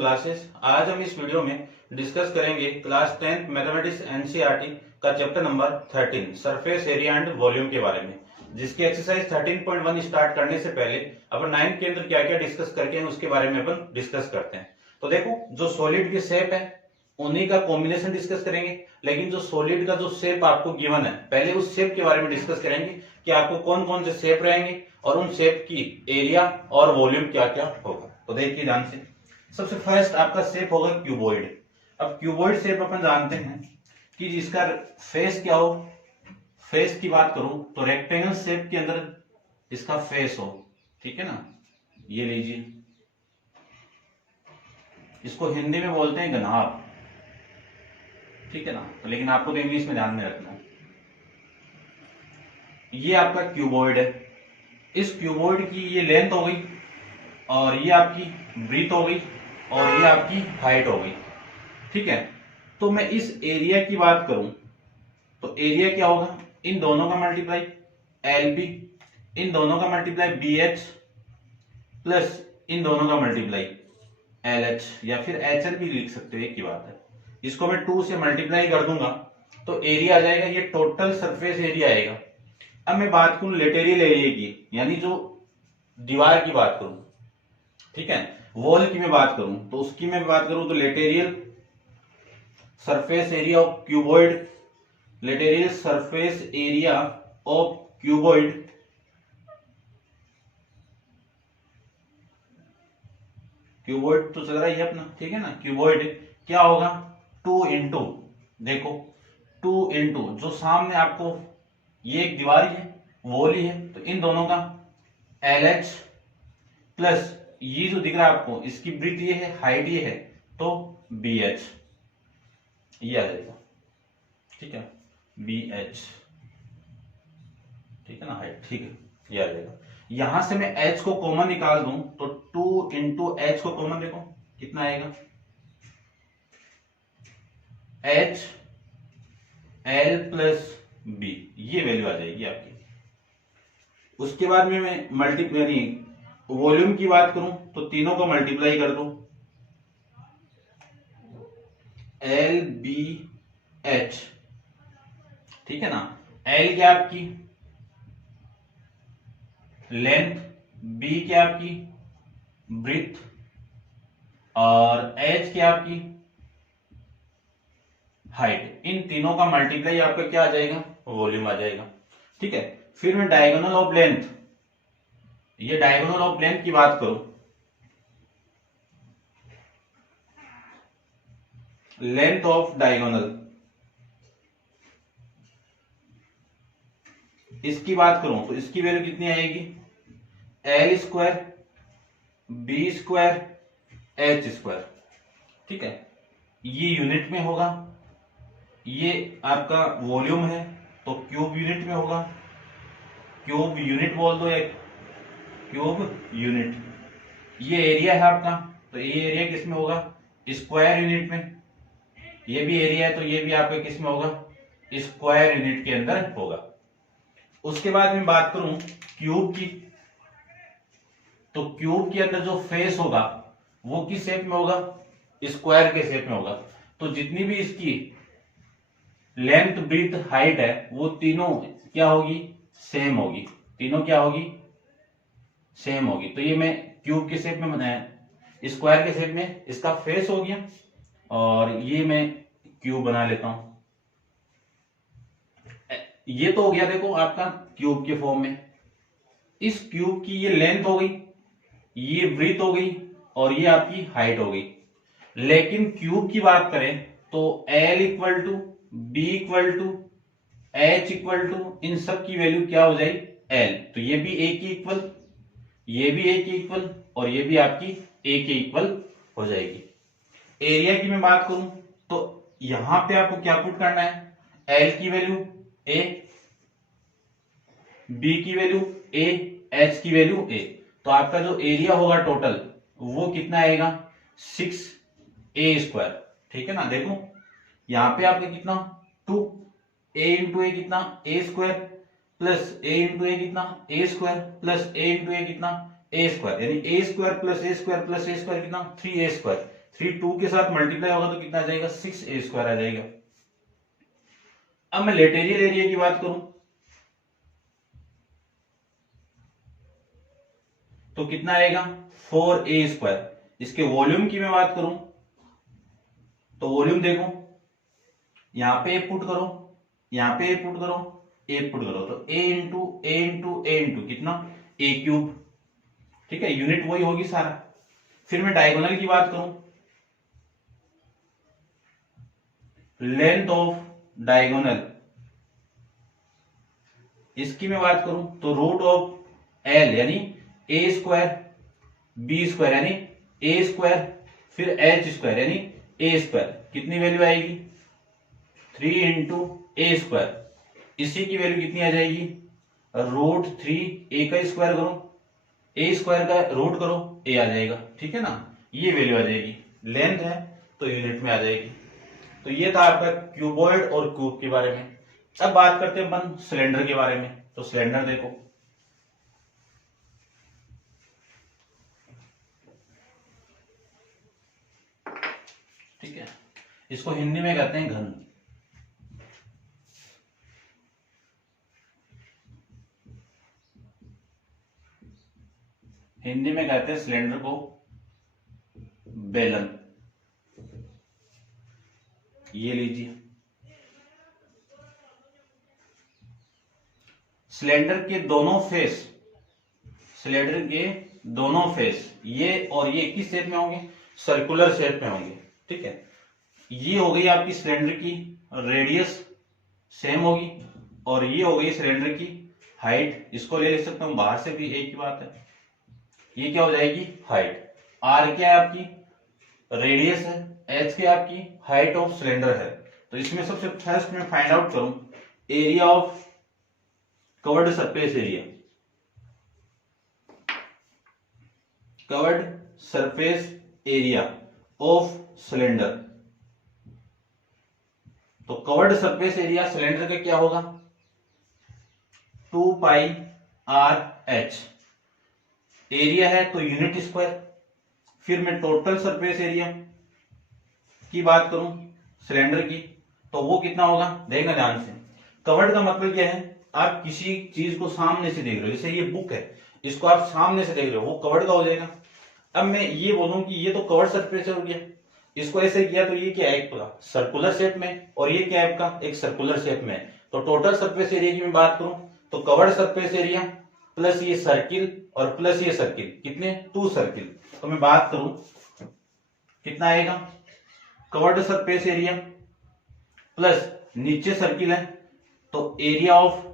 Classes. आज हम इस वीडियो में डिस्कस करेंगे क्लास 10th मैथमेटिक्स एनसीईआरटी का chapter number 13 surface area and volume के बारे में, जिसकी एक्सरसाइज 13.1 स्टार्ट करने से पहले अपन 9th के अंदर क्या क्या डिस्कस करके हैं उसके बारे में अपन डिस्कस करते हैं। तो देखो, जो सॉलिड की शेप है उन्हीं का कॉम्बिनेशन डिस्कस करेंगे, लेकिन जो सॉलिड का जो शेप आपको गिवन है पहले उस शेप के बारे में डिस्कस करेंगे कि आपको कौन कौन से शेप रहेंगे और उन शेप की एरिया और वॉल्यूम क्या क्या होगा। तो देखिए ध्यान से, सबसे फर्स्ट आपका शेप होगा क्यूबॉइड। अब क्यूबॉइड शेप अपन जानते हैं कि जिसका फेस क्या हो, फेस की बात करूं तो रेक्टेंगल शेप के अंदर इसका फेस हो, ठीक है ना। ये लीजिए, इसको हिंदी में बोलते हैं घनाभ, ठीक है ना। तो लेकिन आपको तो इंग्लिश में ध्यान में रखना है। ये आपका क्यूबॉइड है। इस क्यूबॉइड की ये लेंथ हो गई और ये आपकी ब्रीथ हो गई और ये आपकी हाइट हो गई, ठीक है। तो मैं इस एरिया की बात करूं तो एरिया क्या होगा, इन दोनों का मल्टीप्लाई LB, इन दोनों का मल्टीप्लाई BH प्लस इन दोनों का मल्टीप्लाई LH, या फिर HL भी लिख सकते हो, एक ही बात है। इसको मैं 2 से मल्टीप्लाई कर दूंगा तो एरिया आ जाएगा, ये टोटल सरफेस एरिया आएगा। अब मैं बात करूं लेटेरियल एरिया की, यानी जो दीवार की बात करूं, ठीक है, वॉल की मैं बात करूं तो उसकी मैं बात करूं तो lateral surface area of cuboid, lateral surface area of cuboid cuboid तो चल रहा है अपना, ठीक है ना। क्यूबॉइड क्या होगा, 2 इंटू, देखो 2 इंटू जो सामने आपको ये एक दीवार ही है, वॉल ही है, तो इन दोनों का LH प्लस ये जो दिख रहा है आपको, इसकी ब्रीथ ये है, हाइट ये है, तो BH ये आ जाएगा, ठीक है, BH, ठीक है ना, हाइट, ठीक है, ये आ जाएगा। यहां से मैं H को कॉमन निकाल दूं तो 2 इंटू H को कॉमन देखो कितना आएगा, H L प्लस B, ये वैल्यू आ जाएगी आपकी। उसके बाद में मैं मल्टीप्लाई वॉल्यूम की बात करूं तो तीनों को मल्टीप्लाई कर दो, LBH, ठीक है ना। L क्या आपकी लेंथ, B क्या आपकी ब्रीथ और H क्या आपकी हाइट। इन तीनों का मल्टीप्लाई आपका क्या आ जाएगा, वॉल्यूम आ जाएगा, ठीक है। फिर मैं डायगोनल ऑफ लेंथ, ये डायगोनल ऑफ लेंथ की बात करूं, लेंथ ऑफ डायगोनल, इसकी बात करूं तो इसकी वैल्यू कितनी आएगी, L square B square H square, ठीक है। ये यूनिट में होगा, ये आपका वॉल्यूम है तो क्यूब यूनिट में होगा, क्यूब यूनिट बोल दो, एक क्यूब यूनिट। ये एरिया है आपका, तो ये एरिया किस में होगा, स्क्वायर यूनिट में। ये भी एरिया है तो ये भी आपका किस में होगा, स्क्वायर यूनिट के अंदर होगा। उसके बाद मैं बात करूं क्यूब की, तो क्यूब के अंदर जो फेस होगा वो किस शेप में होगा, स्क्वायर के शेप में होगा। तो जितनी भी इसकी लेंथ ब्रीथ हाइट है वो तीनों क्या होगी, सेम होगी, तीनों क्या होगी, सेम होगी। तो ये मैं क्यूब के शेप में बनाया, स्क्वायर के शेप में इसका फेस हो गया और ये मैं क्यूब बना लेता हूं। ये तो हो गया देखो आपका क्यूब के फॉर्म में। इस क्यूब की ये लेंथ हो गई, ये ब्रीथ हो गई और ये आपकी हाइट हो गई। लेकिन क्यूब की बात करें तो L equal to B equal to H equal to, इन सब की वैल्यू क्या हो जाएगी, L। तो ये भी A की इक्वल, ये भी A की इक्वल और ये भी आपकी A के इक्वल हो जाएगी। एरिया की मैं बात करूं तो यहां पे आपको क्या पुट करना है, L की वैल्यू A, B की वैल्यू A, H की वैल्यू A। तो आपका जो एरिया होगा टोटल वो कितना आएगा, 6A स्क्वायर, ठीक है ना। देखो यहां पे आपका कितना 2A इंटू ए कितना A square plus A into a कितना A square plus A into a कितना A स्क्वायर, यानी A square plus A square plus A square कितना 3A स्क्वायर। 3 2 के साथ मल्टीप्लाई होगा तो कितना आ जाएगा 6a² आ जाएगा। अब मैं लेटेरियल एरिया की बात करूं तो कितना आएगा 4a²। इसके वॉल्यूम की मैं बात करूं तो वॉल्यूम देखो, यहां पे पुट करो, यहां पे पुट करो, ए पुट करो, तो a into A into A into कितना a³। ठीक है, यूनिट वही होगी सारा। फिर मैं डायगोनल की बात करूं, लेंथ ऑफ डायगोनल, इसकी मैं बात करूं तो रूट ऑफ एल यानी a² b² यानी a² फिर h² यानी a², कितनी वैल्यू आएगी 3 इंटू a²। इसी की वैल्यू कितनी आ जाएगी √3, a का स्क्वायर करो, a² का रूट करो, a आ जाएगा। ठीक है ना, ये वैल्यू आ जाएगी। लेंथ है तो यूनिट में आ जाएगी। तो ये था आपका क्यूबॉइड और क्यूब के बारे में। अब बात करते हैं अपन सिलेंडर के बारे में। तो सिलेंडर देखो, ठीक है, इसको हिंदी में कहते हैं घन। हिंदी में कहते हैं सिलेंडर को बेलन। ये लीजिए, सिलेंडर के दोनों फेस, सिलेंडर के दोनों फेस ये और ये किस शेप में होंगे सर्कुलर शेप में होंगे। ठीक है, ये हो गई आपकी सिलेंडर की रेडियस सेम होगी और ये हो गई सिलेंडर की हाइट। इसको ले सकता हूं बाहर से भी, एक ही बात है। ये क्या हो जाएगी हाइट। आर क्या है आपकी रेडियस है, एच क्या आपकी हाइट ऑफ सिलेंडर है। तो इसमें सबसे फर्स्ट मैं फाइंड आउट करूं area of covered surface area, covered surface area of cylinder. तो कवर्ड सरफेस एरिया सिलेंडर का क्या होगा 2πr/h। एरिया है तो यूनिट स्क्वायर। फिर मैं टोटल सरफेस एरिया की बात करूं सिलेंडर की तो वो कितना होगा, देखना ध्यान से। कवर्ड का मतलब क्या है, आप किसी चीज को सामने से देख रहे हो, जैसे ये बुक है, इसको आप सामने से देख रहे हो, वो कवर्ड का हो जाएगा। अब मैं ये बोलूं कि ये तो कवर्ड सरफेस हो गया, इसको ऐसे किया तो ये क्या है एक सर्कुलर शेप में, और ये क्या है आपका एक सर्कुलर शेप में। तो टोटल सरफेस एरिया की मैं बात करूं तो कवर्ड सरफेस एरिया प्लस ये सर्किल और प्लस ये सर्किल, कितने 2 सर्किल। तो मैं बात करूं कितना आएगा कवर्ड सरफेस एरिया प्लस नीचे सर्किल है तो एरिया ऑफ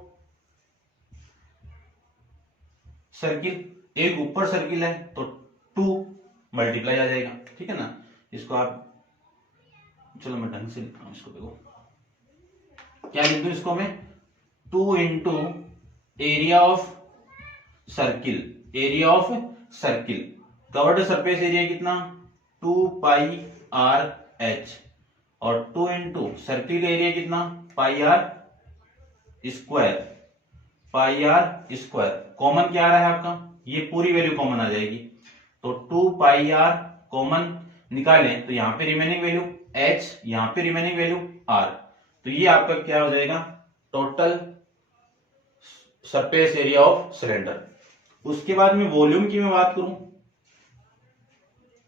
सर्किल, एक ऊपर सर्किल है तो 2 मल्टीप्लाई आ जाएगा। ठीक है ना, इसको आप चलो मैं ढंग से लिखता हूं इसको, देखो क्या लिख दूं इसको मैं 2 into area of circle, area of circle. Covered surface area कितना 2πr/h और 2 इंटू सर्किल का एरिया कितना πr², πr²। कॉमन क्या आ रहा है आपका, ये पूरी वैल्यू कॉमन आ जाएगी तो 2πr कॉमन निकालें तो यहां पे रिमेनिंग वैल्यू h, यहां पे रिमेनिंग वैल्यू r। तो ये आपका क्या हो जाएगा total surface area of cylinder. उसके बाद में वॉल्यूम की मैं बात करूं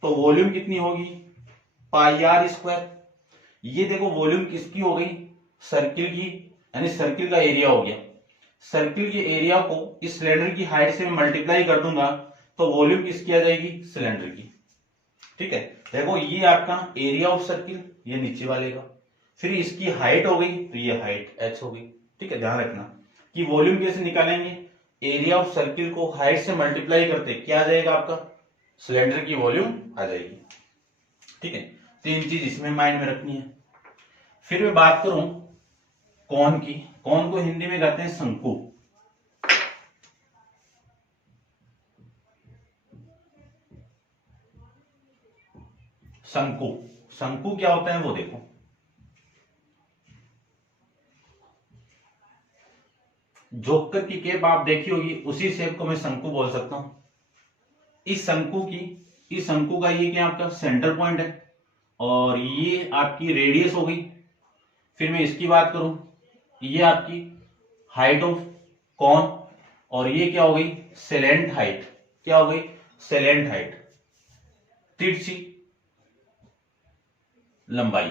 तो वॉल्यूम कितनी होगी πr²। ये देखो वॉल्यूम किसकी हो गई सर्किल की, यानी सर्किल का एरिया हो गया। सर्किल के एरिया को इस सिलेंडर की हाइट से मल्टीप्लाई कर दूंगा तो वॉल्यूम किसकी आ जाएगी सिलेंडर की। ठीक है, देखो ये आपका एरिया ऑफ सर्किल, ये नीचे वाले का, फिर इसकी हाइट हो गई तो ये हाइट h हो गई। ठीक है, ध्यान रखना कि वॉल्यूम कैसे निकालेंगे, एरिया ऑफ सर्किल को हाइट से मल्टीप्लाई करते क्या आ जाएगा आपका सिलेंडर की वॉल्यूम आ जाएगी। ठीक है, 3 चीज इसमें माइंड में रखनी है। फिर मैं बात करूं कौन की, कौन को हिंदी में कहते हैं शंकु। शंकु, शंकु क्या होता है वो देखो, जोकर की केप आप देखी होगी, उसी शेप को मैं शंकु बोल सकता हूं। इस शंकु का ये क्या आपका सेंटर पॉइंट है, और ये आपकी रेडियस हो गई। फिर मैं इसकी बात करूं, ये आपकी हाइट ऑफ कॉन, और ये क्या हो गई, सेलेंट हाइट। क्या हो गई, सेलेंट हाइट, तिरछी लंबाई।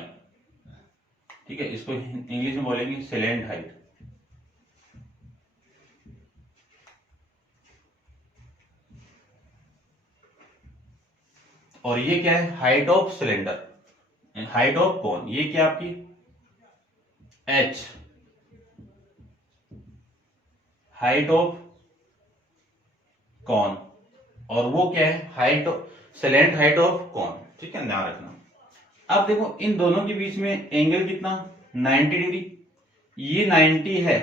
ठीक है, इसको इंग्लिश में बोलेंगे सेलेंट हाइट। और ये क्या है, height of cylinder, height of cone, ये क्या आपकी h, हाइट ऑफ कॉन, और वो क्या है, height slant height of cone. ठीक है, ध्यान रखना। अब देखो इन दोनों के बीच में एंगल कितना, 90 डिग्री। ये 90 है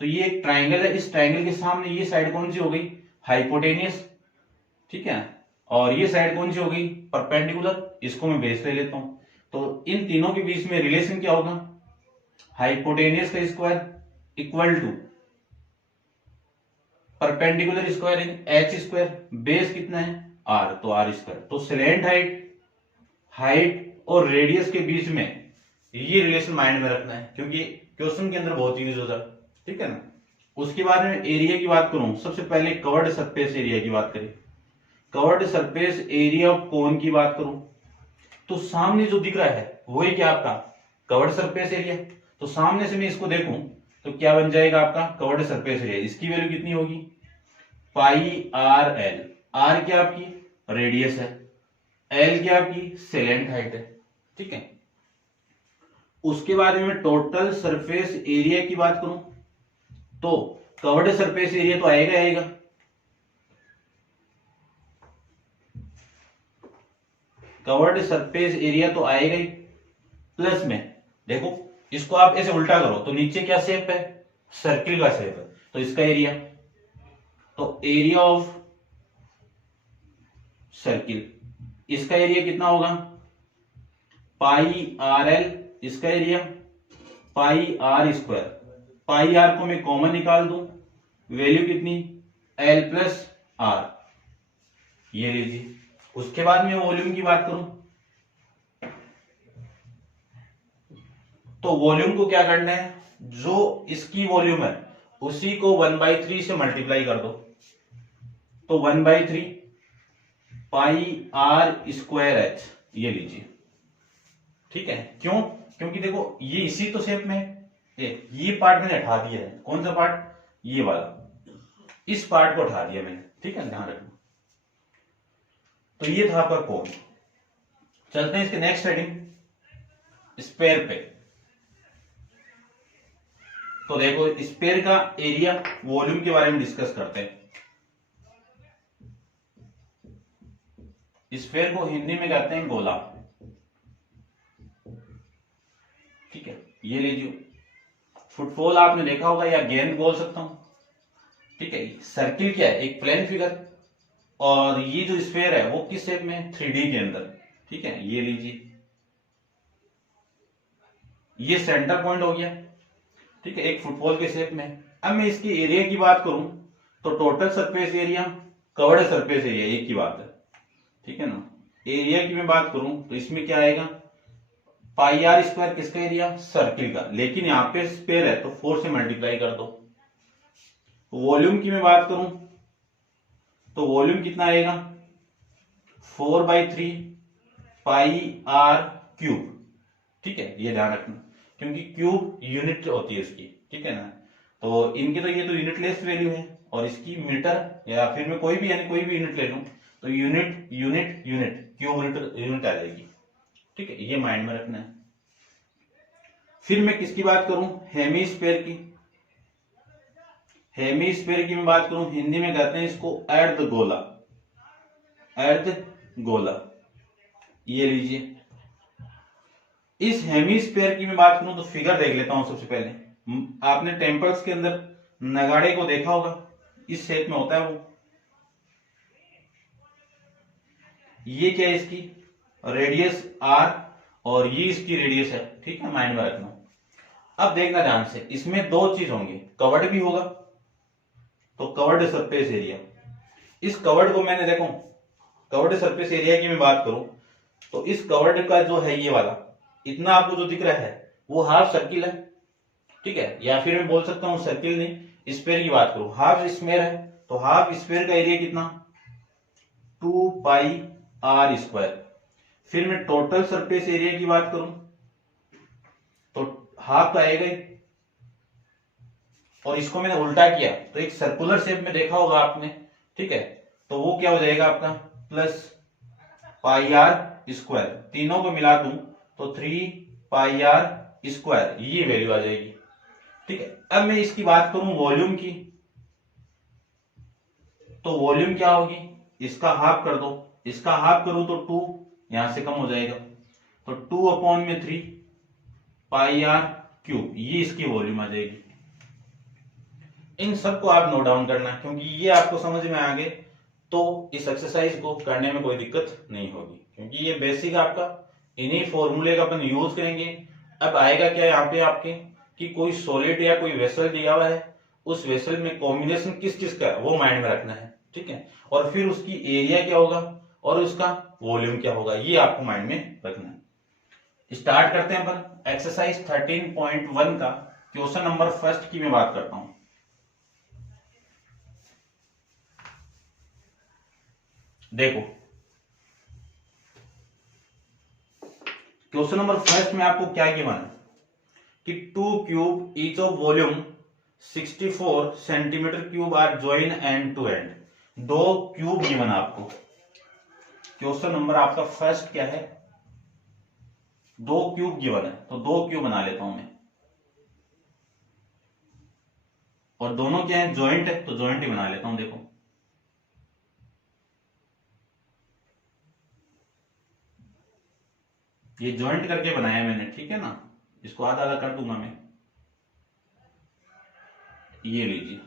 तो ये एक ट्राइंगल है, इस ट्राइंगल के सामने ये साइड कौन सी हो गई, हाइपोटेनियस। ठीक है, और ये साइड कौन सी हो गई, परपेंडिकुलर। इसको मैं बेस ले लेता हूं। तो इन तीनों के बीच में रिलेशन क्या होगा, हाइपोटेनियस का square equal to perpendicular square in H square, base कितना है आर, तो आर स्क्वायर। तो सेलेंट हाइट और रेडियस के बीच में ये रिलेशन माइंड में रखना है, क्योंकि क्वेश्चन के अंदर बहुत यूज होता है। ठीक है ना। उसके बाद में एरिया की बात करूं, सबसे पहले कवर्ड सरफेस एरिया की बात करें। Covered surface area of cone की बात करूं तो सामने जो दिख रहा है वही क्या आपका कवर्ड सरफेस एरिया। तो सामने से मैं इसको देखूं तो क्या बन जाएगा आपका कवर्ड सरफेस एरिया। इसकी वैल्यू कितनी होगी, पाई आर एल। आर क्या आपकी रेडियस है, एल क्या आपकी सेलेंट हाइट है। ठीक है। उसके बाद में टोटल सरफेस एरिया की बात करूं तो कवर्ड सरफेस एरिया तो आएगा कवर्ड सरफेस एरिया तो आएगा ही, प्लस में देखो इसको आप ऐसे उल्टा करो तो नीचे क्या शेप है, सर्किल का शेप है, तो इसका एरिया, तो एरिया ऑफ सर्किल, इसका एरिया कितना होगा, पाई आर एल, इसका area pi R square. Pi R को मैं कॉमन निकाल दूं, वैल्यू कितनी, एल प्लस आर, ये लीजिए। उसके बाद में वॉल्यूम की बात करूं तो वॉल्यूम को क्या करना है, जो इसकी वॉल्यूम है उसी को 1/3 से मल्टीप्लाई कर दो, तो 1/3 पाई आर स्क्वायर एच, ये लीजिए। ठीक है, क्यों, क्योंकि देखो ये इसी तो शेप में है, ये पार्ट मैंने हटा दिया है। कौन सा पार्ट, ये वाला, इस पार्ट को हटा दिया मैंने। ठीक है, ध्यान रखना। तो ये था आपका कोन। चलते हैं इसके नेक्स्ट हेडिंग, स्पेयर पे। तो देखो स्पेयर का एरिया वॉल्यूम के बारे में डिस्कस करते हैं। स्पेयर को हिंदी में कहते हैं गोला। ठीक है, ये लीजिए। फुटबॉल आपने देखा होगा, या गेंद बोल सकता हूं। ठीक है, सर्किल क्या है, एक प्लेन फिगर, और ये जो स्फीयर है वो किस शेप में, 3D के अंदर। ठीक है, ये लीजिए, ये सेंटर पॉइंट हो गया। ठीक है, एक फुटबॉल के शेप में। अब मैं इसकी एरिया की बात करूं तो total surface area, covered surface area, एक ही बात है। ठीक है ना। एरिया की मैं बात करूं तो इसमें क्या आएगा, पाई आर स्क्वायर, किसका एरिया, सर्किल का, लेकिन यहां पे स्पेयर है तो 4 से मल्टीप्लाई कर दो। वॉल्यूम की मैं बात करूं तो वॉल्यूम कितना आएगा, 4/3 पाई आर क्यूब। ठीक है, ये ध्यान रखना, क्योंकि क्यूब यूनिट होती है इसकी। ठीक है ना। तो इनकी तो ये तो यूनिटलेस वैल्यू है, और इसकी मीटर या फिर मैं कोई भी यानी कोई भी यूनिट ले लूं तो unit unit unit cube unit आ जाएगी। ठीक है, ये माइंड में रखना है। फिर मैं किसकी बात करूं, हेमीस्फीयर की। हेमीस्फीयर की मैं बात करूं, हिंदी में कहते हैं इसको अर्ध गोला, अर्ध गोला, ये लीजिए। इस हेमीस्फीयर की मैं बात करूं तो फिगर देख लेता हूं सबसे पहले। आपने टेम्पल्स के अंदर नगाड़े को देखा होगा, इस शेप में होता है वो। ये क्या है, इसकी रेडियस आर, और ये इसकी रेडियस है। ठीक है, माइंड में रखना। अब देखना ध्यान से, इसमें दो चीज होंगे, कवर्ड भी होगा, तो कवर्ड सरफेस एरिया। इस कवर्ड को मैंने देखो, कवर्ड सरफेस एरिया की मैं बात करूं तो इस कवर्ड का जो है ये वाला इतना आपको जो दिख रहा है वो हाफ सर्किल है, ठीक है, या फिर मैं बोल सकता हूं सर्किल नहीं, स्फीयर की बात करूं, हाफ स्फीयर है, तो हाफ स्फीयर का एरिया कितना 2 पाई आर स्क्वायर। फिर मैं टोटल सरफेस एरिया की बात करूं तो हाफ तो आएगा ही, और इसको मैंने उल्टा किया तो एक सर्कुलर शेप में देखा होगा आपने, ठीक है, तो वो क्या हो जाएगा आपका प्लस पाई आर स्क्वायर, तीनों को मिला दूं तो 3 पाई आर स्क्वायर, ये वैल्यू आ जाएगी, ठीक है। अब मैं इसकी बात करूं वॉल्यूम की, तो वॉल्यूम क्या होगी, इसका हाफ कर दो, इसका हाफ करूं तो 2 यहां से कम हो जाएगा, तो 2/3 पाई आर क्यूब, ये इसकी वॉल्यूम आ जाएगी। इन सबको आप नोट डाउन करना, क्योंकि ये आपको समझ में आ गए तो इस एक्सरसाइज को करने में कोई दिक्कत नहीं होगी, क्योंकि ये बेसिक आपका इन्हीं फॉर्मूले का अपन यूज करेंगे। अब आएगा क्या यहाँ पे आपके कि कोई सॉलिड या कोई वेसल दिया हुआ है, उस वेसल में कॉम्बिनेशन किस चीज का है वो माइंड में रखना है, ठीक है, और फिर उसकी एरिया क्या होगा और उसका वॉल्यूम क्या होगा, ये आपको माइंड में रखना है। स्टार्ट करते हैं अपन एक्सरसाइज 13.1 का क्वेश्चन नंबर फर्स्ट की मैं बात करता हूं। देखो क्वेश्चन नंबर फर्स्ट में आपको क्या गिवन है कि 2 cube each of volume 64 centimetre cube are join end to end, 2 cube given आपको। क्वेश्चन नंबर आपका फर्स्ट क्या है, 2 क्यूब गिवन है, तो 2 क्यूब बना लेता हूं मैं, और दोनों क्या है ज्वाइंट है, तो ज्वाइंट ही बना लेता हूं। देखो ये ज्वाइंट करके बनाया मैंने, ठीक है ना, इसको आधा आधा कर दूंगा मैं, ये लीजिए,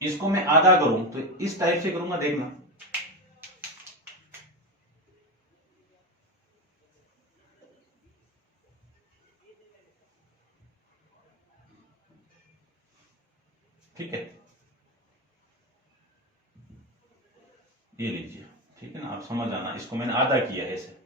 इसको मैं आधा करूं तो इस टाइप से करूंगा, देखना ठीक है, ये लीजिए, ठीक है ना, आप समझ आना, इसको मैंने आधा किया है ऐसे,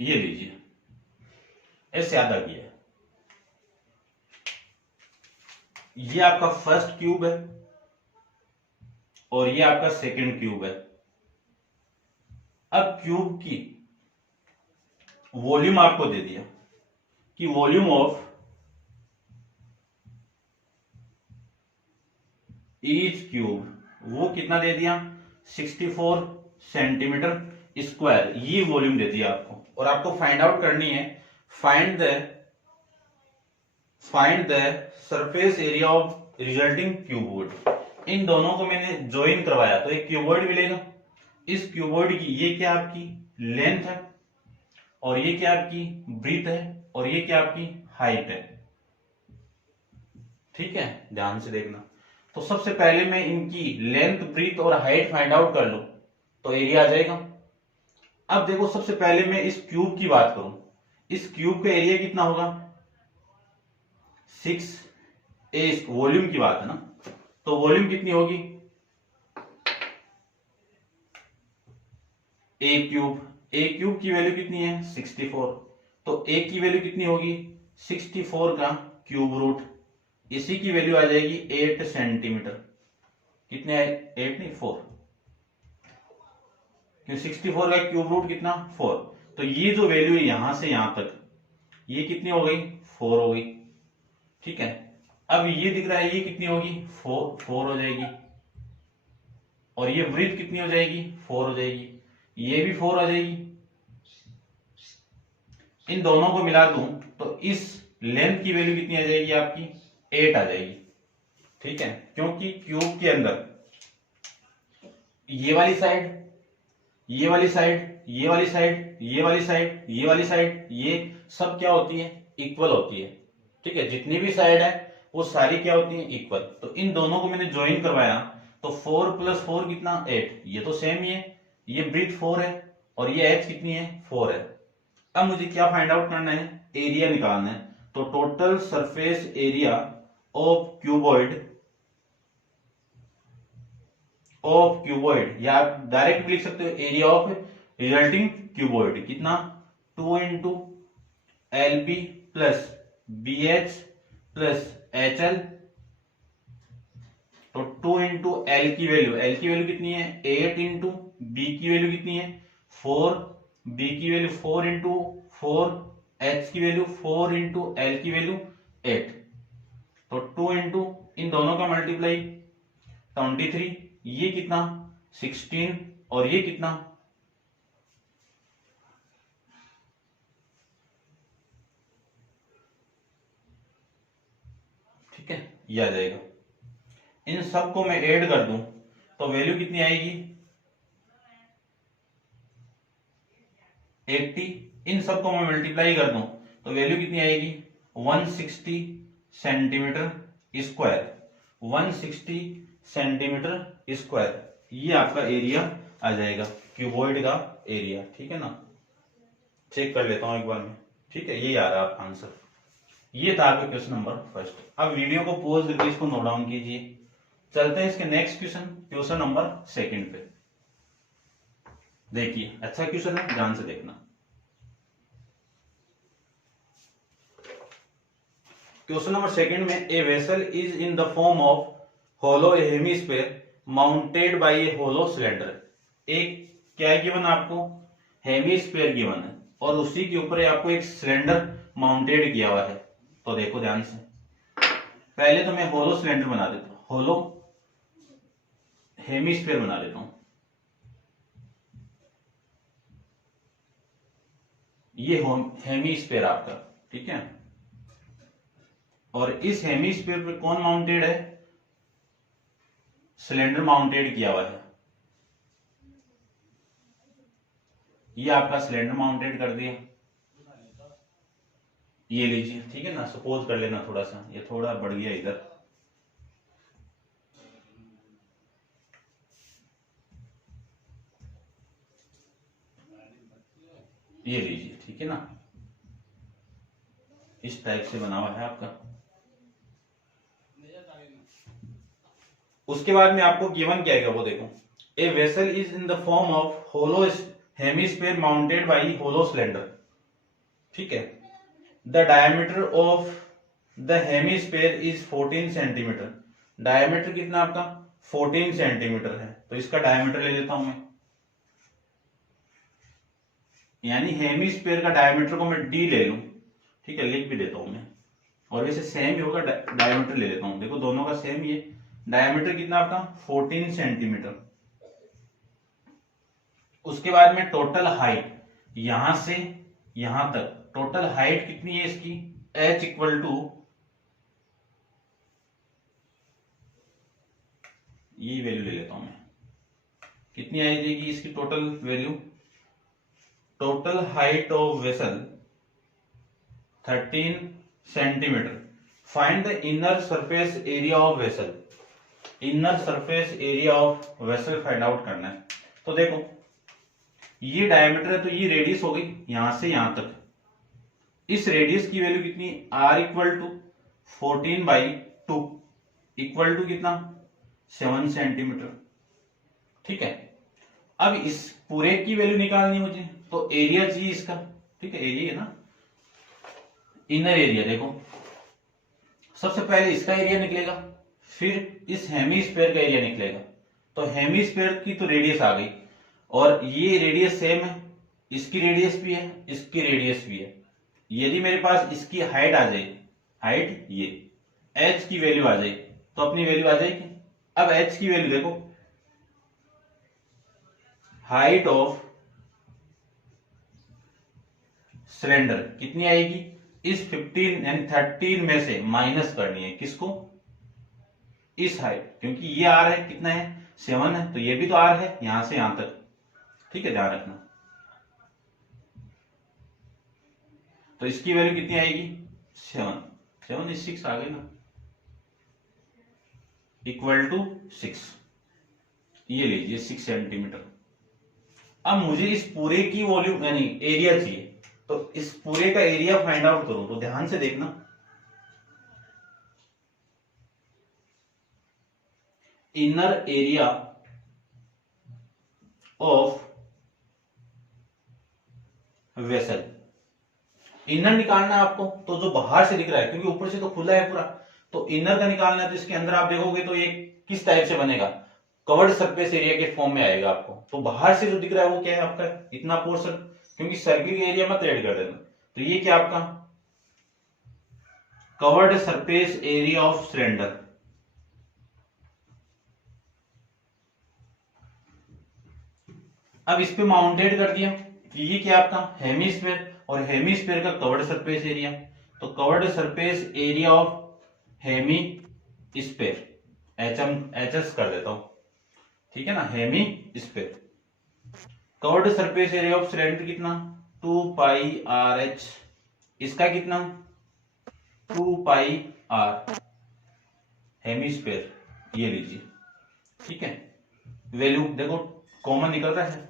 ये लीजिए, ऐसे आधा किया है। ये आपका फर्स्ट क्यूब है और ये आपका सेकंड क्यूब है। अब क्यूब की वॉल्यूम आपको दे दिया कि वॉल्यूम ऑफ ईच क्यूब, वो कितना दे दिया 64 सेंटीमीटर स्क्वायर, ये वॉल्यूम दे दिया आपको, और आपको फाइंड आउट करनी है find the surface area of resulting cuboid. इन दोनों को मैंने ज्वाइन करवाया तो एक क्यूबॉइड मिलेगा, इस क्यूबॉइड की ये क्या आपकी लेंथ है, और ये क्या आपकी ब्रीथ है, और ये क्या आपकी हाइट है, ठीक है, ध्यान से देखना। तो सबसे पहले मैं इनकी लेंथ ब्रीथ और हाइट फाइंड आउट कर लूं तो एरिया आ जाएगा। अब देखो सबसे पहले मैं इस क्यूब की बात करूं, इस क्यूब का एरिया कितना होगा 6a, वॉल्यूम की बात है ना, तो वॉल्यूम कितनी होगी a क्यूब की वैल्यू कितनी है 64, तो a की वैल्यू कितनी होगी 64 का क्यूब रूट, इसी की वैल्यू आ जाएगी 8 सेंटीमीटर, कितने 8 नहीं 4, क्यों 64 का क्यूब रूट कितना 4, तो ये जो वैल्यू है यहां से यहां तक ये कितनी हो गई 4 हो गई, ठीक है। अब ये दिख रहा है ये कितनी होगी 4 हो जाएगी, और ये ब्रीथ कितनी हो जाएगी 4 हो जाएगी, ये भी 4 हो जाएगी। इन दोनों को मिला दूं तो इस लेंथ की वैल्यू कितनी आ जाएगी आपकी 8 आ जाएगी, ठीक है, क्योंकि क्यूब के अंदर ये वाली साइड, ये वाली साइड, ये वाली साइड, ये वाली साइड, ये वाली साइड, ये सब क्या होती है इक्वल होती है, ठीक है, जितनी भी साइड है वो सारी क्या होती है इक्वल। तो इन दोनों को मैंने ज्वाइन करवाया तो 4 + 4 कितना 8, ये तो सेम ही है, ये ब्रीथ 4 है और ये एच कितनी है 4 है। अब मुझे क्या फाइंड आउट करना है, एरिया निकालना है। तो total surface area of cuboid या आप डायरेक्ट लिख सकते हो एरिया ऑफ रिजल्टिंग क्यूबॉइड कितना 2 into L B plus B H plus H L. तो 2 इंटू एल की वैल्यू कितनी है 8 इंटू बी की वैल्यू कितनी है 4, बी की वैल्यू 4 इंटू 4, एच की वैल्यू 4 इंटू एल की वैल्यू 8। तो 2 इंटू इन दोनों का मल्टीप्लाई 23, ये कितना 16 और ये कितना ठीक है, ये आ जाएगा। इन सबको मैं ऐड कर दूं तो वैल्यू कितनी आएगी 80। इन सबको मैं मल्टीप्लाई कर दूं तो वैल्यू कितनी आएगी 160 सेंटीमीटर स्क्वायर, 160 सेंटीमीटर स्क्वायर। ये आपका एरिया आ जाएगा क्यूबॉइड का एरिया, ठीक है ना। चेक कर लेता हूं एक बार में, ठीक है, ये आ रहा है आंसर। ये था आपका क्वेश्चन नंबर फर्स्ट। अब वीडियो को पॉज करके इसको नोट डाउन कीजिए। चलते हैं इसके नेक्स्ट क्वेश्चन नंबर सेकंड पे। देखिए अच्छा क्वेश्चन है, ध्यान से देखना। क्वेश्चन नंबर सेकंड में a vessel is in the form of hollow hemisphere mounted by a hollow cylinder. एक क्या गिवन आपको हेमिस्फीयर गिवन है और उसी के ऊपर आपको एक सिलेंडर माउंटेड किया हुआ है। तो देखो ध्यान से, पहले तो मैं होलो सिलेंडर बना देता हूं, होलो हेमिस्फीयर बना देता हूं। ये हेमिस्फीयर आपका, ठीक है। और इस हेमिस्फीयर पे कौन माउंटेड है, सिलेंडर माउंटेड किया हुआ है। ये आपका सिलेंडर माउंटेड कर दिया, ये लीजिए, ठीक है ना। सपोज कर लेना थोड़ा सा, ये थोड़ा बढ़ गया इधर, ये लीजिए, ठीक है ना। इस टाइप से बना हुआ है आपका। उसके बाद में आपको गिवन क्या है वो देखो, a vessel is in the form of hollow hemisphere mounted by hollow cylinder, ठीक है। The diameter of the hemisphere is 14 centimetre. Diameter कितना आपका 14 सेंटीमीटर है, तो इसका डायमीटर ले लेता हूं मैं, यानी हेमिस्फीयर का डायमीटर को मैं डी ले लूं, ठीक है, लिख भी देता हूं मैं। और वैसे सेम ही होगा, डायमीटर ले लेता हूं, देखो दोनों का सेम ही है। डायमीटर कितना आपका 14 सेंटीमीटर। उसके बाद में टोटल हाइट यहां से यहां तक, टोटल हाइट कितनी है इसकी h इक्वल टू, ये वैल्यू ले लेता हूं मैं, कितनी आ जाएगी इसकी total value, total height of vessel 13 centimetre. Find the inner surface area of vessel. Inner surface area of vessel find out करना है। तो देखो ये डायमीटर है तो ये रेडियस हो गई यहां से यहां तक। इस रेडियस की वैल्यू कितनी, r equal to 14/2 equal to कितना 7 सेंटीमीटर, ठीक है। अब इस पूरे की वैल्यू निकालनी मुझे, तो एरिया चाहिए इसका, ठीक है, एरिया है ना, इनर एरिया। देखो सबसे पहले इसका एरिया निकलेगा, फिर इस हेमिस्फीयर का एरिया निकलेगा। तो हेमिस्फीयर की तो रेडियस आ गई और ये रेडियस सेम है, इसकी रेडियस भी है, इसकी रेडियस भी है। यदि मेरे पास इसकी हाइट आ जाए, हाइट ये h की वैल्यू आ जाए तो अपनी वैल्यू आ जाएगी। अब h की वैल्यू देखो, हाइट ऑफ सिलेंडर कितनी आएगी, इस 15 एंड 13 में से माइनस करनी है, किसको, इस हाइट, क्योंकि ये r है, कितना है 7 है, तो ये भी तो r है यहां से यहां तक, ठीक है, ध्यान रखना। तो इसकी वैल्यू कितनी आएगी 7, 7 इस 6 आ गई ना, इक्वल टू 6, ये लीजिए 6 सेंटीमीटर। अब मुझे इस पूरे की वॉल्यूम यानी एरिया चाहिए, तो इस पूरे का एरिया फाइंड आउट करूं तो ध्यान से देखना, inner area of vessel, inner निकालना है आपको, तो जो बाहर से दिख रहा है क्योंकि ऊपर से तो खुला है पूरा, तो इनर का निकालना है, तो इसके अंदर आप देखोगे तो ये किस टाइप से बनेगा, कवर्ड सरफेस एरिया के फॉर्म में आएगा आपको। तो बाहर से जो दिख रहा है वो क्या है आपका, इतना पोर्शन, क्योंकि सर्किल एरिया मत ऐड कर देना, तो ये क्या आपका covered surface area of cylinder. अब इस पे माउंटेड कर दिया, ये क्या आपका हेमीस्फीयर, और हेमीस्फीयर का कवर्ड सरफेस एरिया, तो covered surface area of hemisphere, H कर देता हूं, ठीक है ना, hemisphere. Covered surface area of cylinder कितना 2 पाई आर एच, इसका कितना 2 पाई आर हेमीस्फीयर, ये लीजिए, ठीक है। वैल्यू देखो कॉमन निकल रहा है,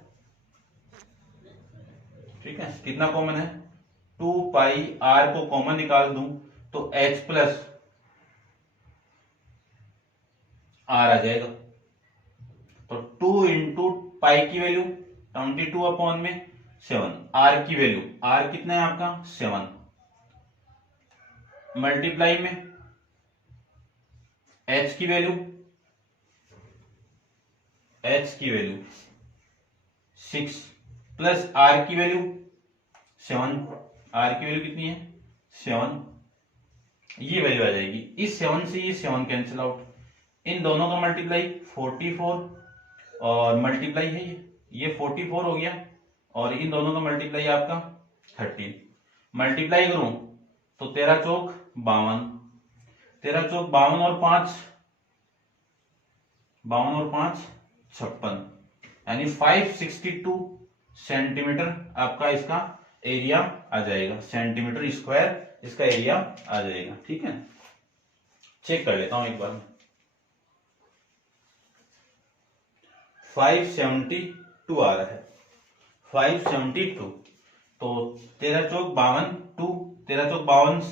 ठीक है, कितना कॉमन है 2 पाई आर को कॉमन निकाल दूं तो एच प्लस आर आ जाएगा, तो 2 इंटू पाई की वैल्यू 22 अपॉन में 7, आर की वैल्यू, आर कितना है आपका 7, मल्टीप्लाई में एच की वैल्यू 6 प्लस आर की वैल्यू 7, आर की वैल्यू कितनी है 7, ये वैल्यू आ जाएगी, इस 7 से ये 7 कैंसिल आउट, इन दोनों का मल्टीप्लाई 44 और मल्टीप्लाई है ये 44 हो गया, और इन दोनों का मल्टीप्लाई आपका 13, मल्टीप्लाई करूं तो 13 चौक 52, 13 चौक 52 और 5 56, यानी 562 सेंटीमीटर आपका इसका एरिया आ जाएगा, सेंटीमीटर स्क्वायर इसका एरिया आ जाएगा, ठीक है। चेक कर लेता हूं एक बार, 572 आ रहा है, 572, तो 13 चौक 52, 13 चौक 52,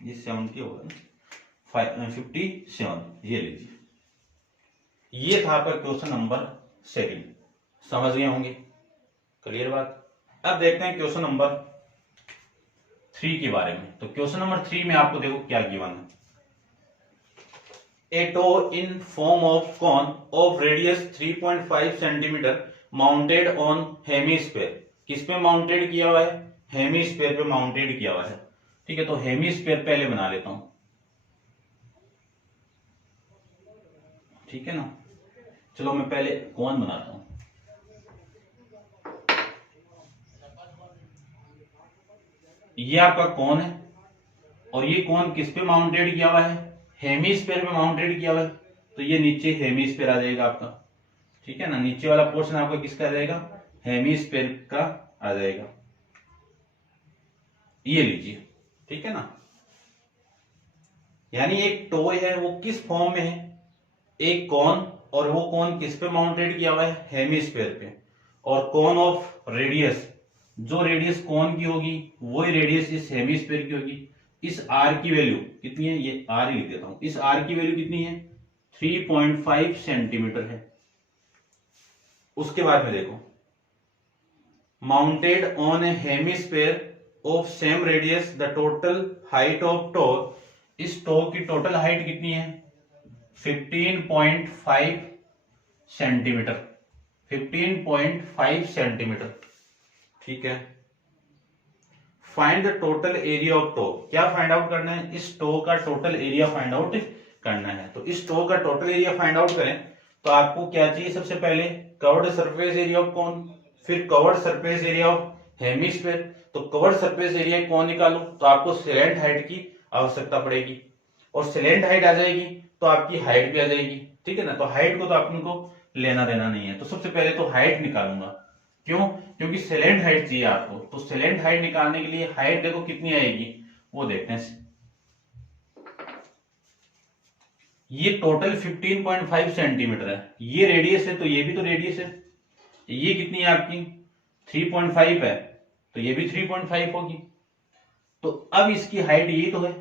ये 70 होगा ना, 57, ये लीजिए, ये था आपका क्वेश्चन नंबर 2, समझ गए होंगे, क्लियर बात। अब देखते हैं क्वेश्चन नंबर 3 के बारे में। तो क्वेश्चन नंबर 3 में आपको देखो क्या गिवन है, a toy in form of cone of radius 3.5 centimetre mounted on hemisphere, किस पे माउंटेड किया हुआ है, हेमीस्फीयर पे माउंटेड किया हुआ है, ठीक है। तो हेमीस्फीयर पहले बना लेता हूं, ठीक है ना, चलो मैं पहले कौन बनाता हूं, ये आपका कौन है, और ये कौन किस पे माउंटेड किया हुआ है, हेमीस्फीयर पे माउंटेड किया हुआ है, तो ये नीचे हेमीस्फीयर आ जाएगा आपका, ठीक है ना, नीचे वाला पोर्शन आपका किसका आ जाएगा, हेमीस्फीयर का आ जाएगा, ये लीजिए, ठीक है ना। यानी एक टॉय है वो किस फॉर्म में है, एक कॉन, और वो कॉन किस पे माउंटेड किया हुआ है, हेमीस्फीयर पे, और कॉन ऑफ रेडियस, जो रेडियस कॉन की होगी वही रेडियस इस हेमीस्फीयर की होगी, इस आर की वैल्यू कितनी है, ये आर ही लिख देता हूं, इस आर की वैल्यू कितनी है 3.5 सेंटीमीटर है। उसके बाद में देखो, mounted on a hemisphere of same radius the total height of toy, इस टो की टोटल हाइट कितनी है 15.5 सेंटीमीटर, 15.5 सेंटीमीटर, ठीक है। Find the total area of toy, क्या फाइंड आउट करना है, इस टो का टोटल एरिया फाइंड आउट करना है। तो इस टो का टोटल एरिया फाइंड आउट करें तो आपको क्या चाहिए, सबसे पहले कवर्ड सरफेस एरिया ऑफ कौन, फिर covered surface area of hemisphere, तो कवर्ड सरफेस एरिया कौन निकालो, तो आपको सिलेंट हाइट की आवश्यकता पड़ेगी, और सिलेंट हाइट आ जाएगी तो आपकी हाइट भी आ जाएगी, ठीक है ना। तो हाइट को तो आपको लेना देना नहीं है, तो सबसे पहले तो हाइट निकालूंगा, क्यों, क्योंकि सिलेंट हाइट चाहिए आपको, तो सिलेंट हाइट निकालने के लिए हाइट देखो कितनी आएगी वो देखते हैं। ये टोटल 15.5 सेंटीमीटर है, ये रेडियस है तो ये भी तो रेडियस है, ये कितनी है आपकी 3.5 है, तो ये भी 3.5 होगी। तो अब इसकी हाइट यही तो है,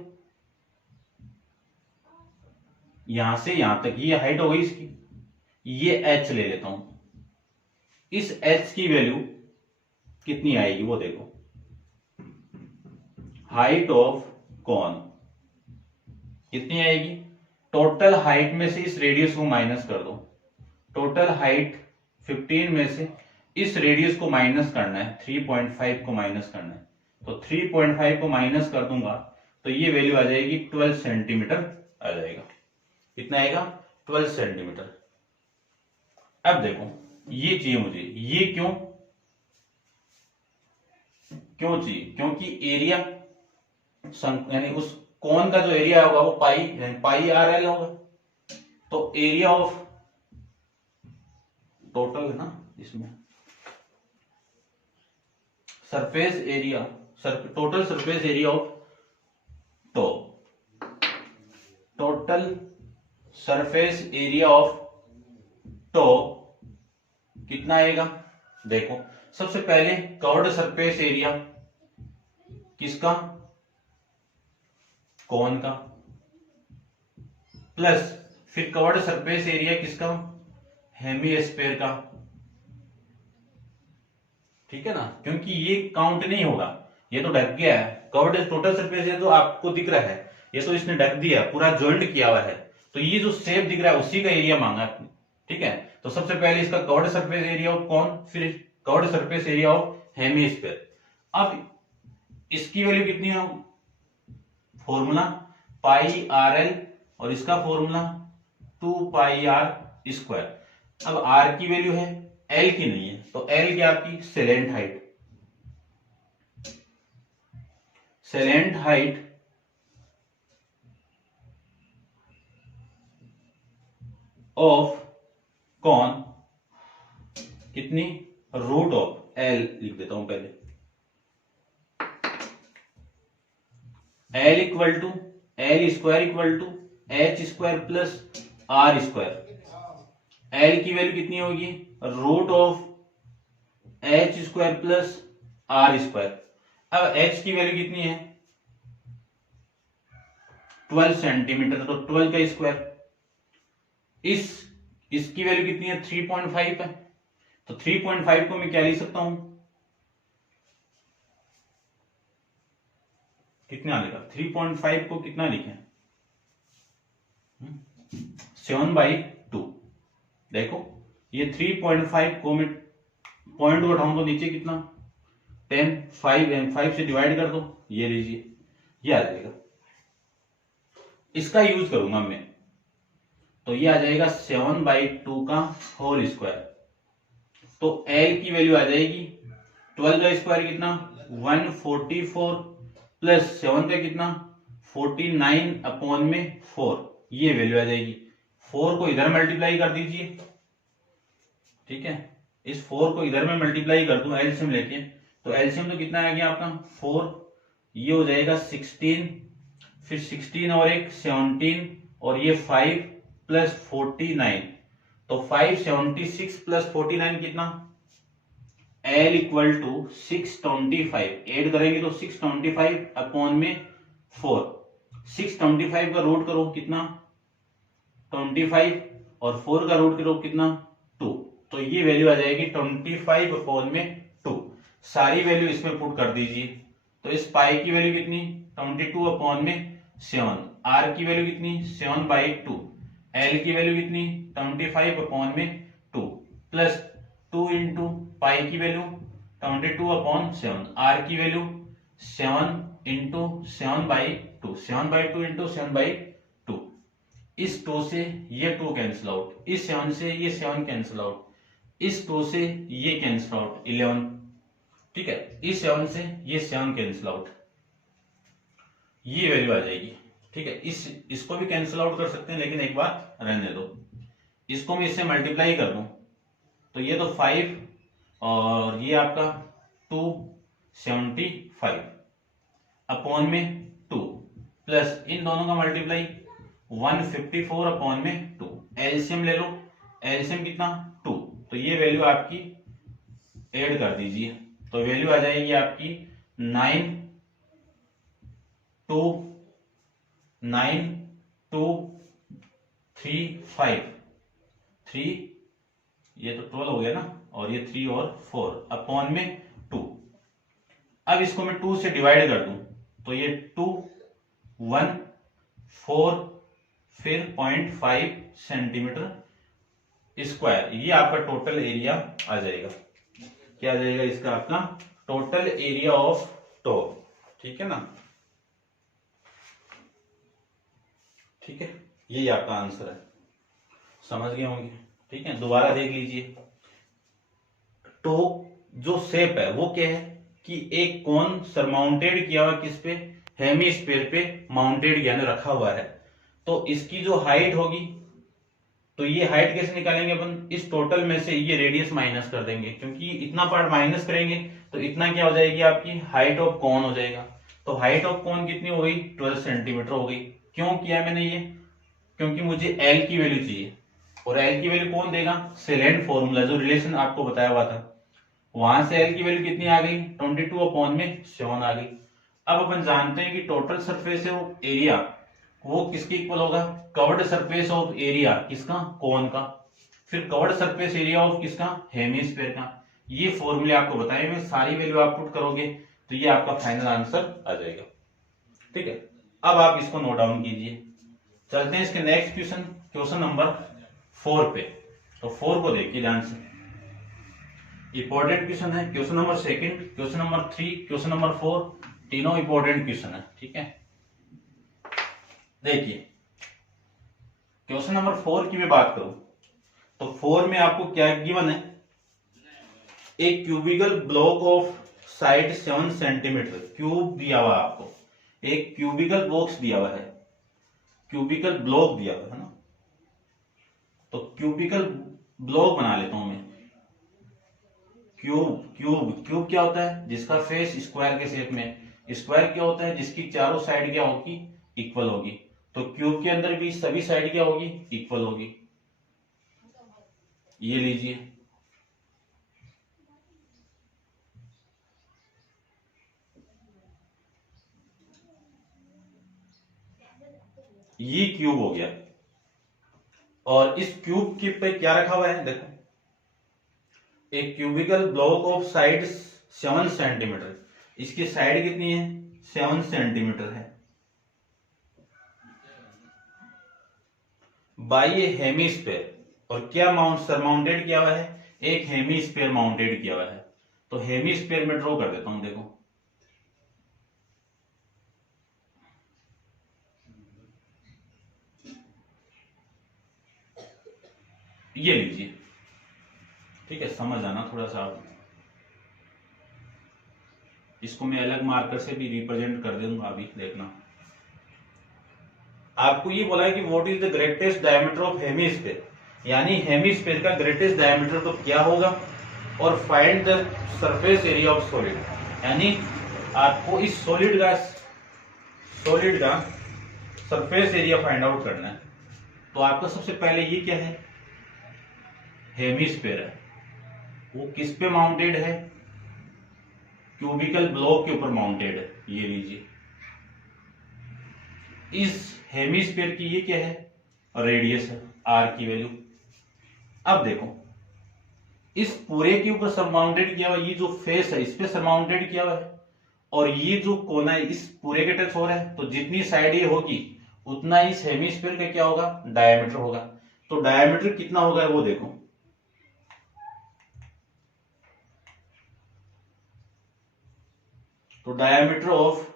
यहां से यहां तक ये हाइट हो गई इसकी। ये h ले लेता हूं, इस h की वैल्यू कितनी आएगी वो देखो। हाइट ऑफ कॉन कितनी आएगी, टोटल हाइट में से इस रेडियस को माइनस कर दो। टोटल हाइट 15 में से इस रेडियस को माइनस करना है, 3.5 को माइनस करना है। तो 3.5 को माइनस कर दूंगा तो ये वैल्यू आ जाएगी 12 सेंटीमीटर आ जाएगा। कितना आएगा 12 सेंटीमीटर। अब देखो ये चाहिए मुझे, ये क्यों चाहिए, क्योंकि एरिया यानी उस कोन का जो एरिया होगा वो पाई आर एल होगा। तो एरिया ऑफ टोटल है ना इसमें, surface area, total surface area of total surface area of कितना आएगा। देखो सबसे पहले कवर्ड सरफेस एरिया किसका, कोन का, प्लस फिर कवर्ड सरफेस एरिया किसका, हेमीस्फीयर का। ठीक है ना, क्योंकि ये काउंट नहीं होगा, ये तो ढक गया है। कवर्ड टोटल सरफेस एरिया तो आपको दिख रहा है, ये तो इसने ढक दिया, पूरा जॉइंट किया हुआ है। तो ये जो शेप दिख रहा है उसी का एरिया मांगा आपने। ठीक है, तो सबसे पहले इसका कवर्ड सरफेस एरिया ऑफ कौन, फिर covered surface area of hemisphere. अब इसकी वैल्यू कितनी है, फॉर्मूला पाई आर एल और इसका फॉर्मूला 2 पाई आर स्क्वायर। अब आर की वैल्यू है, एल की नहीं है, तो एल क्या आपकी slant height, slant height of cone कितनी, रूट ऑफ एल लिख देता हूं पहले, L equal to L square equal to H square plus R square. L की वैल्यू कितनी होगी, root of H square plus R square. अब एच की वैल्यू कितनी है 12 सेंटीमीटर, तो 12 का स्क्वायर। इसकी वैल्यू कितनी है 3.5 है, तो 3.5 को मैं क्या लिख सकता हूं, कितना लिखा 3.5 को कितना लिखे 7/2। देखो ये 3.5 को मैं पॉइंट को उठाऊं तो नीचे कितना 10, 5 से डिवाइड कर दो, ये लीजिए ये आ जाएगा। इसका यूज करूंगा मैं तो ये आ जाएगा 7/2 का होल स्क्वायर। तो एल की वैल्यू आ जाएगी 12 का स्क्वायर कितना 144 प्लस 7 का कितना 49/4, ये वैल्यू आ जाएगी। 4 को इधर मल्टीप्लाई कर दीजिए, ठीक है, इस 4 को इधर में मल्टीप्लाई कर दूं एलसीएम लेके, तो एलसीएम तो कितना आ गया आपका 4, ये हो जाएगा 16, फिर 16 और एक 17 और ये 5 प्लस 49, तो 576 प्लस 49 कितना, L इक्वल टू 625, ऐड करेंगे तो 625/4, 625 का रूट करो कितना 25 और 4 का रूट करो कितना 2, तो ये वैल्यू आ जाएगी 25/2। सारी वैल्यू इसमें पुट कर दीजिए, तो इस पाई की वैल्यू कितनी 22/7, आर की वैल्यू कितनी 7/2, एल की वैल्यू कितनी 25/2 प्लस 2 इंटू पाई की वैल्यू 22/7, आर की वैल्यू 7 इंटू 7/2, 7/2 इंटू 7/2। इस 2 से ये 2 कैंसिल आउट, इस 7 से ये 7 कैंसिल आउट, इस 2 से ये कैंसिल आउट 11, ठीक है, इस 7 से ये 7 कैंसिल आउट, ये वैल्यू आ जाएगी। ठीक है, इसको भी कैंसिल आउट कर सकते हैं, लेकिन एक बार रहने दो, इसको मैं इससे मल्टीप्लाई कर दूं तो ये तो 5 और ये आपका 275 अपॉन में 2 प्लस इन दोनों का मल्टीप्लाई 154/2, एलसीएम ले लो, एलसीएम कितना 2, तो ये वैल्यू आपकी ऐड कर दीजिए तो वैल्यू आ जाएगी आपकी 9,2,9,2,3,5 3, ये तो 12 हो गया ना, और ये 3 और 4 अपॉन में 2। अब इसको मैं 2 से डिवाइड कर दूं तो ये 2, 1, 4 फिर 0.5 सेंटीमीटर स्क्वायर, ये आपका टोटल एरिया आ जाएगा। क्या आ जाएगा इसका? आपका टोटल एरिया ऑफ टॉप। ठीक है ना, ठीक है, यही आपका आंसर है। समझ गए होंगे? ठीक है, दोबारा देख लीजिए। तो जो शेप है वो क्या है कि एक कोन सरमाउंटेड किया हुआ किस पे? हेमिस्फीयर पे माउंटेड यानी रखा हुआ है। तो इसकी जो हाइट होगी, तो ये हाइट कैसे निकालेंगे अपन? इस टोटल में से ये रेडियस माइनस कर देंगे, क्योंकि इतना पार्ट माइनस करेंगे तो इतना क्या हो जाएगी आपकी हाइट ऑफ कोन हो जाएगा। तो हाइट ऑफ कोन कितनी हो गई? 12 सेंटीमीटर हो गई। क्यों किया मैंने ये? क्योंकि मुझे एल की वैल्यू चाहिए, और एल की वैल्यू कौन देगा? सेलेंट फॉर्मूला, जो रिलेशन आपको बताया हुआ था, वहां से एल की वैल्यू कितनी आ गई? 22 अपॉन में 7 आ गई। अब अपन जानते हैं कि टोटल सरफेस ऑफ एरिया वो किसके इक्वल होगा? कवर्ड सरफेस ऑफ एरिया किसका? कोन का। फिर कवर्ड सरफेस एरिया ऑफ किसका? हेमिस्फीयर का। ये फॉर्मूले आपको बताए हुए, सारी वैल्यू आप पुट करोगे तो ये आपका फाइनल आंसर आ जाएगा। ठीक है, अब आप इसको नोट डाउन कीजिए। चलते हैं इसके नेक्स्ट क्वेश्चन, क्वेश्चन नंबर 4 पे। तो 4 को देखिए ध्यान से, इंपॉर्टेंट क्वेश्चन है। Question number 2, question number 3, question number 4, तीनों इंपॉर्टेंट क्वेश्चन है। ठीक है, देखिए क्वेश्चन नंबर 4 की मैं बात करूं तो 4 में आपको क्या गिवन है? एक cubical block of side 7 centimetre cube दिया हुआ है आपको। एक क्यूबिकल बॉक्स दिया हुआ है, क्यूबिकल ब्लॉक दिया हुआ है ना। तो क्यूबिकल ब्लॉक बना लेता हूं मैं। क्यूब क्यूब क्यूब क्या होता है? जिसका फेस स्क्वायर के शेप में। स्क्वायर क्या होता है? जिसकी चारों साइड क्या होगी? इक्वल होगी। तो क्यूब के अंदर भी सभी साइड क्या होगी? इक्वल होगी। ये लीजिए, ये क्यूब हो गया। और इस क्यूब के पे क्या रखा हुआ है? देखो, एक cubical block of side 7 centimetre. इसकी साइड कितनी है? 7 सेंटीमीटर है। बाई ए हेमिस्फीयर, और क्या माउंट सरमाउंटेड किया हुआ है? एक हेमिस्फीयर माउंटेड किया हुआ है। तो हेमिस्फीयर में ड्रॉ कर देता हूं। देखो, ये लीजिए। ठीक है, समझ आना थोड़ा सा। इसको मैं अलग मार्कर से भी रिप्रेजेंट कर दूंगा, अभी देखना। आपको ये बोला है कि what is the greatest diameter of hemisphere, यानी हेमिस्फीयर का ग्रेटेस्ट डायमीटर तो क्या होगा? और find the surface area of solid, यानी आपको इस सॉलिड का सरफेस एरिया फाइंड आउट करना है। तो आपका सबसे पहले ये क्या है? हेमिस्फीयर है। वो किस पे माउंटेड है? क्यूबिकल ब्लॉक के ऊपर माउंटेड है। ये लीजिए, इस हेमिस्फीयर की ये क्या है? रेडियस है, आर की वैल्यू। अब देखो, इस पूरे के ऊपर सरमाउंटेड किया हुआ ये जो फेस है, इस पे सरमाउंटेड किया हुआ है, और ये जो कोना है इस पूरे के टच हो रहा है। तो जितनी साइड ये होगी उतना इस हेमिस्फीयर का क्या होगा? डायमीटर होगा। तो डायमीटर कितना होगा वो देखो, तो डायमीटर ऑफ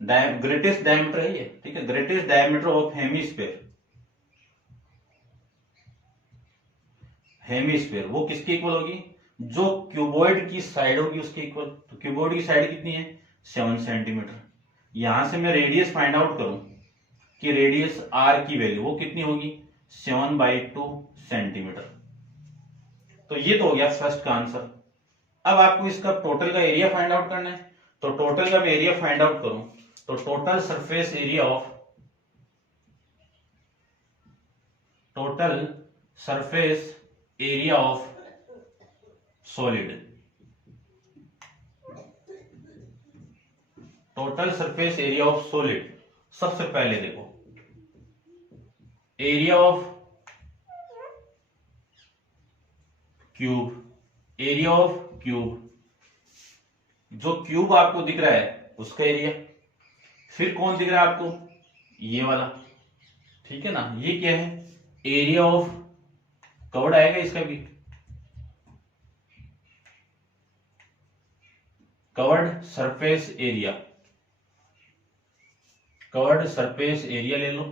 ग्रेटेस्ट डायमीटर है ये। ठीक है, ग्रेटेस्ट डायमीटर ऑफ हेमिस्फीयर वो किसके इक्वल होगी? जो क्यूबॉइड की साइड होगी उसके इक्वल। तो क्यूबॉइड की साइड कितनी है? 7 सेंटीमीटर। यहां से मैं रेडियस फाइंड आउट करूं कि रेडियस आर की वैल्यू वो कितनी होगी? 7/2 सेंटीमीटर। तो ये तो हो गया फर्स्ट का आंसर। अब आपको इसका टोटल का एरिया फाइंड आउट करना है। तो टोटल का मैं एरिया फाइंड आउट करूं तो total surface area of solid, total surface area of solid. सबसे पहले देखो area of cube, area of cube, जो क्यूब आपको दिख रहा है उसका एरिया। फिर कौन दिख रहा है आपको, ये वाला, ठीक है ना। ये क्या है, एरिया ऑफ कवर्ड आएगा इसका भी, covered surface area, covered surface area ले लो,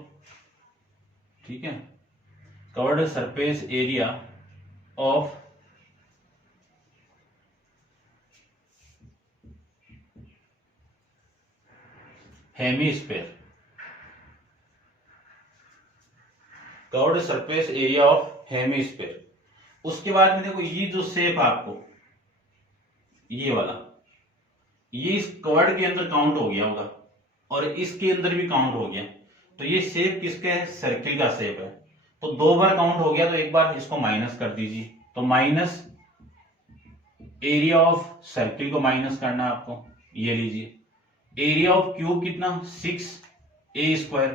ठीक है। Covered surface area of hemisphere, covered surface area of hemisphere. उसके बाद में देखो ये जो शेप आपको, ये वाला, ये इस कवर्ड के अंदर काउंट हो गया होगा और इसके अंदर भी काउंट हो गया। तो ये शेप किसका है, सर्किल का शेप है। तो दो बार काउंट हो गया, तो एक बार इसको माइनस कर दीजिए। तो माइनस एरिया ऑफ सर्किल को माइनस करना है आपको, ये लीजिए। एरिया ऑफ क्यूब कितना, 6a²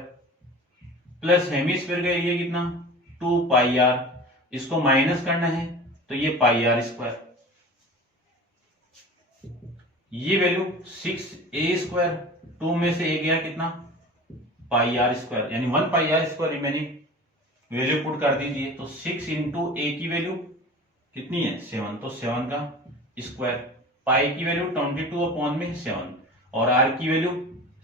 प्लस हेमीस्फीयर का एरिया कितना, 2πr। इसको माइनस करना है तो ये πr²। ये वैल्यू 6a², 2 में से a गया कितना, πr², यानी 1πr² रिमेनिंग वैल्यू पुट कर दीजिए। तो 6 इंटू a की वैल्यू कितनी है, 7, तो 7 का स्क्वायर। पाई की वैल्यू 22/7 और r की वैल्यू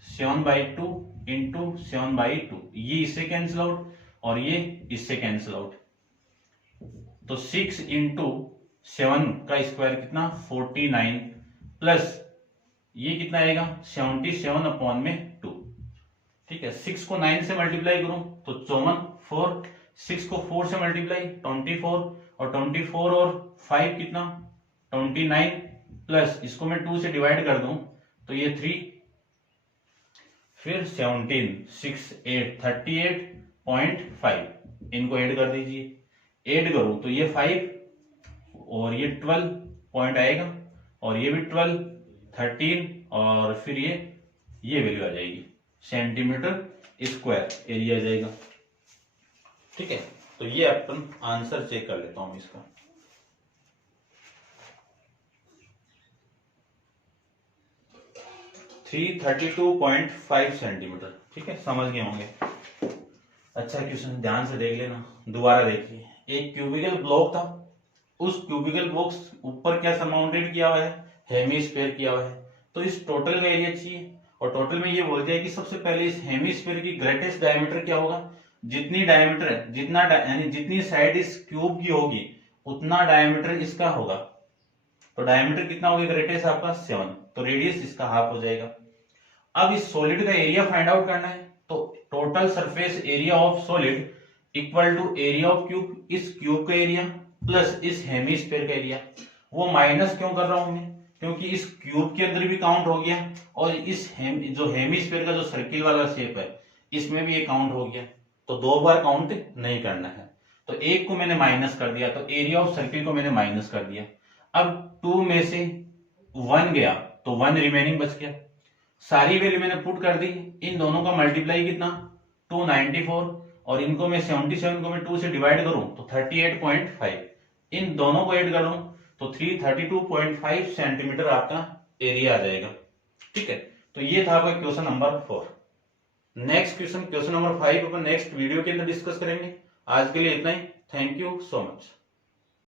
7/2 इंटू 7/2। ये इससे कैंसिल आउट और ये इससे कैंसिल आउट। तो 6 इंटू 7 का स्क्वायर कितना, 49 प्लस ये कितना आएगा, 77/2। ठीक है, 6 को 9 से मल्टीप्लाई करूं तो 54, 4, 6 को 4 से मल्टीप्लाई 24 और 24 और 5 कितना, 29 प्लस इसको मैं 2 से डिवाइड कर दूं तो ये 3, फिर 17, 6, 8, 38.5। इनको ऐड कर दीजिए, ऐड करूं तो ये 5 और ये 12 पॉइंट आएगा और ये भी 12, 13 और फिर ये वैल्यू आ जाएगी, सेंटीमीटर स्क्वायर एरिया आ जाएगा। ठीक है, तो ये अपन आंसर चेक कर लेता हूं इसका। Three 32.5 centimetre. ठीक है, समझ गए होंगे। अच्छा क्वेश्चन ध्यान से देख लेना, दोबारा देखिए। एक क्यूबिकल ब्लॉक था, उस क्यूबिकल बॉक्स ऊपर क्या सरमाउंटेड किया हुआ है, हेमीस्फीयर किया हुआ है। तो इस टोटल का एरिया चाहिए और टोटल में ये बोलते हैं कि सबसे पहले इस हेमीस्फीयर की ग्रेटेस्ट डायमीटर क्या होगा, जितनी डायमीटर यानी जितनी साइड इस क्यूब की होगी उतना डायमीटर इसका होगा। तो डायमीटर कितना होगा ग्रेटेस्ट आपका 7, तो रेडियस इसका हाफ हो जाएगा। अब इस सॉलिड का एरिया फाइंड आउट करना है, तो total surface area of solid equal to area of cube, इस क्यूब का एरिया प्लस इस हेमीस्फीयर का एरिया। वो माइनस क्यों कर रहा हूं मैं, क्योंकि इस क्यूब के अंदर भी काउंट हो गया और इस जो हेमीस्फीयर का जो सर्किल वाला शेप है इसमें भी ये काउंट हो गया। तो दो बार काउंट नहीं करना है, तो एक को मैंने माइनस कर दिया, तो एरिया ऑफ सर्किल को मैंने माइनस कर दिया। अब 2 में से 1 गया तो 1 रिमेनिंग बच गया। सारी वैल्यू मैंने पुट कर दी, इन दोनों का मल्टीप्लाई कितना, 294 और इनको मैं 77 को मैं 2 से डिवाइड करूं तो 38.5। इन दोनों को ऐड करूं तो 332.5 सेंटीमीटर आपका एरिया आ जाएगा। ठीक है, तो ये था आपका question number 4। Next question, question number 5 अपन नेक्स्ट वीडियो के अंदर डिस्कस करेंगे। आज के लिए इतना ही। Thank you so much.